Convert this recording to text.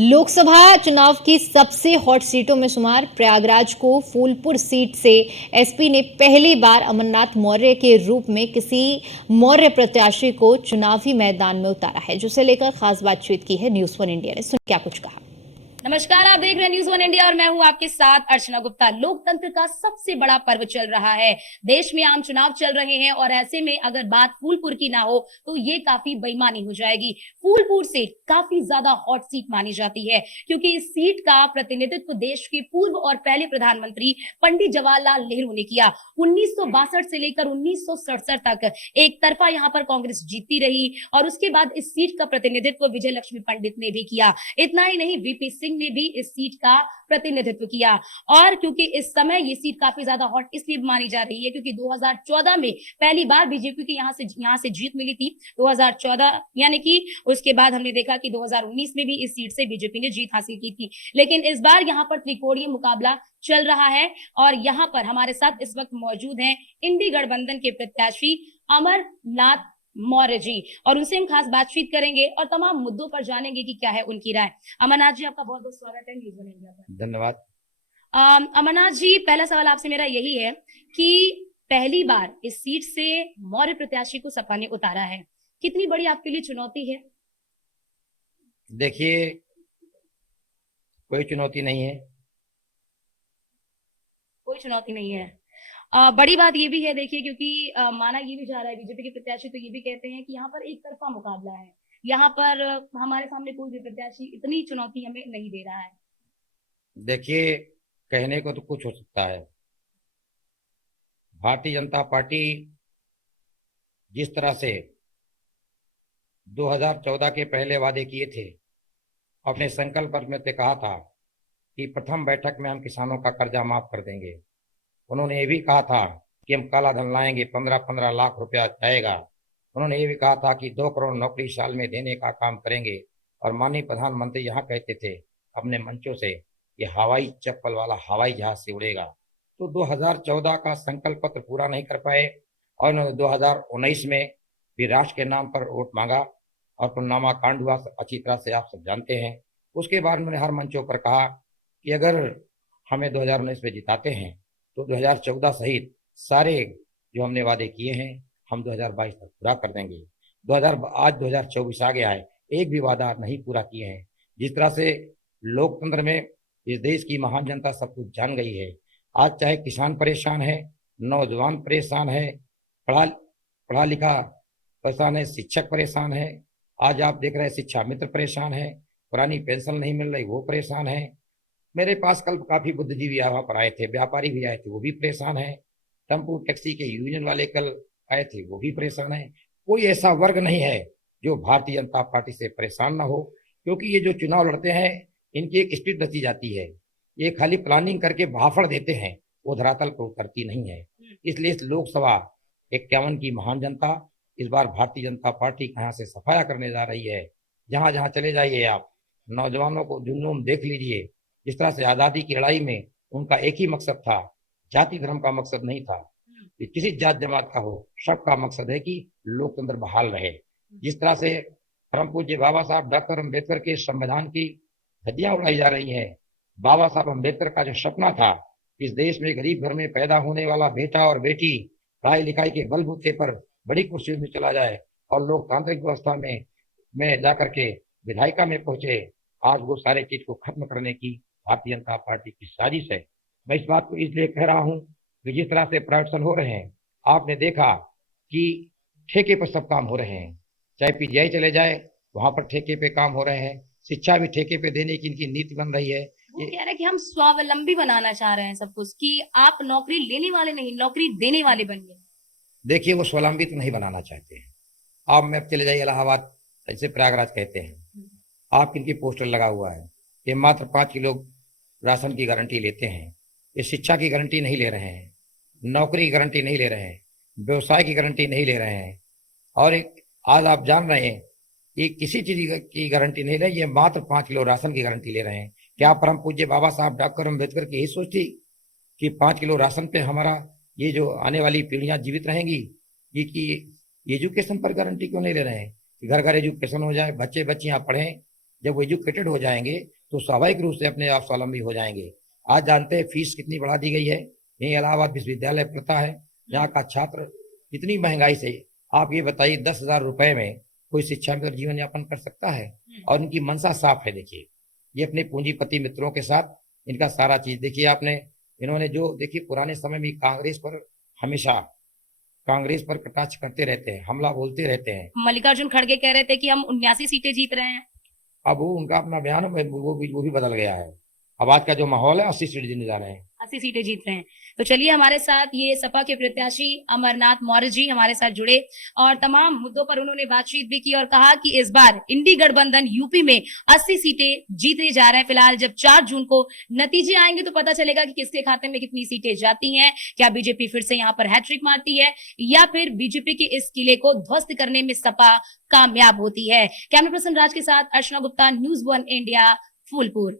लोकसभा चुनाव की सबसे हॉट सीटों में शुमार प्रयागराज को फूलपुर सीट से एसपी ने पहली बार अमरनाथ मौर्य के रूप में किसी मौर्य प्रत्याशी को चुनावी मैदान में उतारा है, जिसे लेकर खास बातचीत की है न्यूज़ वन इंडिया ने। सुन क्या कुछ कहा। नमस्कार, आप देख रहे हैं न्यूज़ वन इंडिया और मैं हूं आपके साथ अर्चना गुप्ता। लोकतंत्र का सबसे बड़ा पर्व चल रहा है, देश में आम चुनाव चल रहे हैं और ऐसे में अगर बात फूलपुर की ना हो तो ये काफी बेईमानी हो जाएगी। फूलपुर सीट काफी ज्यादा हॉट सीट मानी जाती है क्योंकि इस सीट का प्रतिनिधित्व देश के पूर्व और पहले प्रधानमंत्री पंडित जवाहरलाल नेहरू ने किया। 1962 से लेकर 1967 तक एक तरफा यहाँ पर कांग्रेस जीतती रही और उसके बाद इस सीट का प्रतिनिधित्व विजय लक्ष्मी पंडित ने भी किया। इतना ही नहीं, वीपी सिंह ने भी इस सीट का प्रतिनिधित्व किया। और क्योंकि इस समय ये सीट काफी ज्यादा हॉट इसलिए मानी जा रही है क्योंकि 2014 में पहली बार बीजेपी की यहाँ से जीत मिली थी। 2014 यानी कि उसके बाद हमने देखा कि 2019 में भी इस सीट से बीजेपी ने जीत हासिल की थी, लेकिन इस बार यहाँ पर त्रिकोणीय मुकाबला चल रहा है। और यहाँ पर हमारे साथ इस वक्त मौजूद हैं इंडी गठबंधन के प्रत्याशी अमरनाथ मौर्य जी, और उनसे हम खास बातचीत करेंगे और तमाम मुद्दों पर जानेंगे कि क्या है उनकी राय। अमरनाथ जी, आपका बहुत बहुत स्वागत है न्यूज़ वन इंडिया पर। धन्यवाद। अमरनाथ जी, पहला सवाल आपसे मेरा यही है कि पहली बार इस सीट से मौर्य प्रत्याशी को सपा ने उतारा है, कितनी बड़ी आपके लिए चुनौती है? देखिए, कोई चुनौती नहीं है। कोई चुनौती नहीं है। बड़ी बात ये भी है, देखिए, क्योंकि माना ये भी जा रहा है, बीजेपी के प्रत्याशी तो ये भी कहते हैं कि यहाँ पर एक तरफा मुकाबला है, यहाँ पर हमारे सामने कोई भी प्रत्याशी इतनी चुनौती हमें नहीं दे रहा है। देखिए, कहने को तो कुछ हो सकता है। भारतीय जनता पार्टी जिस तरह से 2014 के पहले वादे किए थे, अपने संकल्प पत्र में से कहा था कि प्रथम बैठक में हम किसानों का कर्जा माफ कर देंगे। उन्होंने ये भी कहा था कि हम काला धन लाएंगे, 15-15 लाख रुपया जाएगा। उन्होंने ये भी कहा था कि 2 करोड़ नौकरी साल में देने का काम करेंगे। और माननीय प्रधानमंत्री यहाँ कहते थे अपने मंचों से कि हवाई चप्पल वाला हवाई जहाज से उड़ेगा। तो 2014 का संकल्प पत्र पूरा नहीं कर पाए और उन्होंने 2019 में भी राष्ट्र के नाम पर वोट मांगा और पुलवामा कांड हुआ, अच्छी तरह से आप सब जानते हैं। उसके बाद उन्होंने हर मंचों पर कहा कि अगर हमें 2019 में जिताते हैं तो 2014 सहित सारे जो हमने वादे किए हैं हम 2022 तक पूरा कर देंगे। आज 2024 आ गया है, एक भी वादा नहीं पूरा किए हैं। जिस तरह से लोकतंत्र में इस देश की महान जनता सब कुछ जान गई है। आज चाहे किसान परेशान है, नौजवान परेशान है, पढ़ा पढ़ा लिखा परेशान है, शिक्षक परेशान है। आज आप देख रहे हैं शिक्षा मित्र परेशान है, पुरानी पेंशन नहीं मिल रही वो परेशान है। मेरे पास कल काफी बुद्धिजीवी यहाँ पर आए थे, व्यापारी भी आए थे, वो भी परेशान है। टेम्पो टैक्सी के यूनियन वाले कल आए थे, वो भी परेशान है। कोई ऐसा वर्ग नहीं है जो भारतीय जनता पार्टी से परेशान ना हो, क्योंकि ये जो चुनाव लड़ते हैं इनकी एक स्क्रिप्ट रची जाती है। ये खाली प्लानिंग करके भाफड़ देते हैं, वो धरातल पर उतरती नहीं है। इसलिए इस लोकसभा 51 की महान जनता इस बार भारतीय जनता पार्टी के यहाँ से सफाया करने जा रही है। जहां जहां चले जाइए आप, नौजवानों को जुनून देख लीजिए। जिस तरह से आजादी की लड़ाई में उनका एक ही मकसद था, जाति धर्म का मकसद नहीं था कि किसी जात जमात का हो, सबका मकसद है कि लोकतंत्र बहाल रहे। जिस तरह से परम पूज्य बाबा साहब डॉक्टर अम्बेडकर के संविधान की धज्जियां उड़ाई जा रही है। बाबा साहब अम्बेडकर का जो सपना था, इस देश में गरीब घर में पैदा होने वाला बेटा और बेटी पढ़ाई लिखाई के बलबूते पर बड़ी कुर्सी में चला जाए और लोकतांत्रिक व्यवस्था में जाकर के विधायिका में पहुंचे, आज वो सारे चीज को खत्म करने की भारतीय जनता पार्टी की साजिश है। मैं इस बात को इसलिए कह रहा हूं कि जिस तरह से प्राइवेटाइजेशन हो रहे हैं, आपने देखा कि ठेके पर सब काम हो रहे हैं। चाहे पीजीआई चले जाए, वहां पर ठेके पे काम हो रहे हैं। शिक्षा भी ठेके पे देने की इनकी नीति बन रही है। वो कह रहे हैं कि हम स्वावलंबी बनाना चाह रहे हैं सब कुछ, कि आप नौकरी लेने वाले नहीं, नौकरी देने वाले बनिए। देखिए, वो स्वावलंबी तो नहीं बनाना चाहते हैं। आप में चले जाइए इलाहाबाद, जैसे प्रयागराज कहते हैं, आप इनकी पोस्टर लगा हुआ है कि मात्र 5 किलो राशन की गारंटी लेते हैं। ये शिक्षा की गारंटी नहीं ले रहे हैं, नौकरी की गारंटी नहीं ले रहे हैं, व्यवसाय की गारंटी नहीं ले रहे हैं। और आज आप जान रहे हैं कि किसी चीज की गारंटी नहीं ले रहे, ये मात्र 5 किलो राशन की गारंटी ले रहे हैं। क्या परम पूज्य बाबा साहब डॉक्टर अम्बेडकर की यही सोच थी कि 5 किलो राशन पे हमारा ये जो आने वाली पीढ़ियां जीवित रहेंगी? ये कि एजुकेशन पर गारंटी क्यों नहीं ले रहे हैं कि घर घर एजुकेशन हो जाए, बच्चे बच्चियां पढ़ें, जब वो एजुकेटेड हो जाएंगे तो स्वाभाविक रूप से अपने आप स्वावलंबी हो जाएंगे। आज जानते हैं फीस कितनी बढ़ा दी गई है। यही इलाहाबाद विश्वविद्यालय पढ़ता है, यहाँ का छात्र इतनी महंगाई से, आप ये बताइए 10,000 रुपए में कोई शिक्षा में जीवन यापन कर सकता है? और इनकी मंशा साफ है। देखिए, ये अपने पूंजीपति मित्रों के साथ इनका सारा चीज देखिए आपने, इन्होंने जो देखिए पुराने समय में कांग्रेस पर हमेशा कांग्रेस पर कटाक्ष करते रहते हैं, हमला बोलते रहते हैं। मल्लिकार्जुन खड़गे कह रहे थे कि हम 79 सीटें जीत रहे हैं। अब वो उनका अपना बयान वो भी बदल गया है। अब आज का जो माहौल है 80 सीट जीतने जा रहे हैं। 80 सीटें जीत रहे हैं। तो चलिए, हमारे साथ ये सपा के प्रत्याशी अमरनाथ मौर्य जी हमारे साथ जुड़े और तमाम मुद्दों पर उन्होंने बातचीत भी की और कहा कि इस बार इंडी गठबंधन यूपी में 80 सीटें जीतने जा रहे हैं। फिलहाल जब 4 जून को नतीजे आएंगे तो पता चलेगा कि किसके खाते में कितनी सीटें जाती हैं। क्या बीजेपी फिर से यहाँ पर हैट्रिक मारती है या फिर बीजेपी के इस किले को ध्वस्त करने में सपा कामयाब होती है। कैमरा पर्सन राज के साथ अर्चना गुप्ता, न्यूज़ 1 इंडिया, फूलपुर।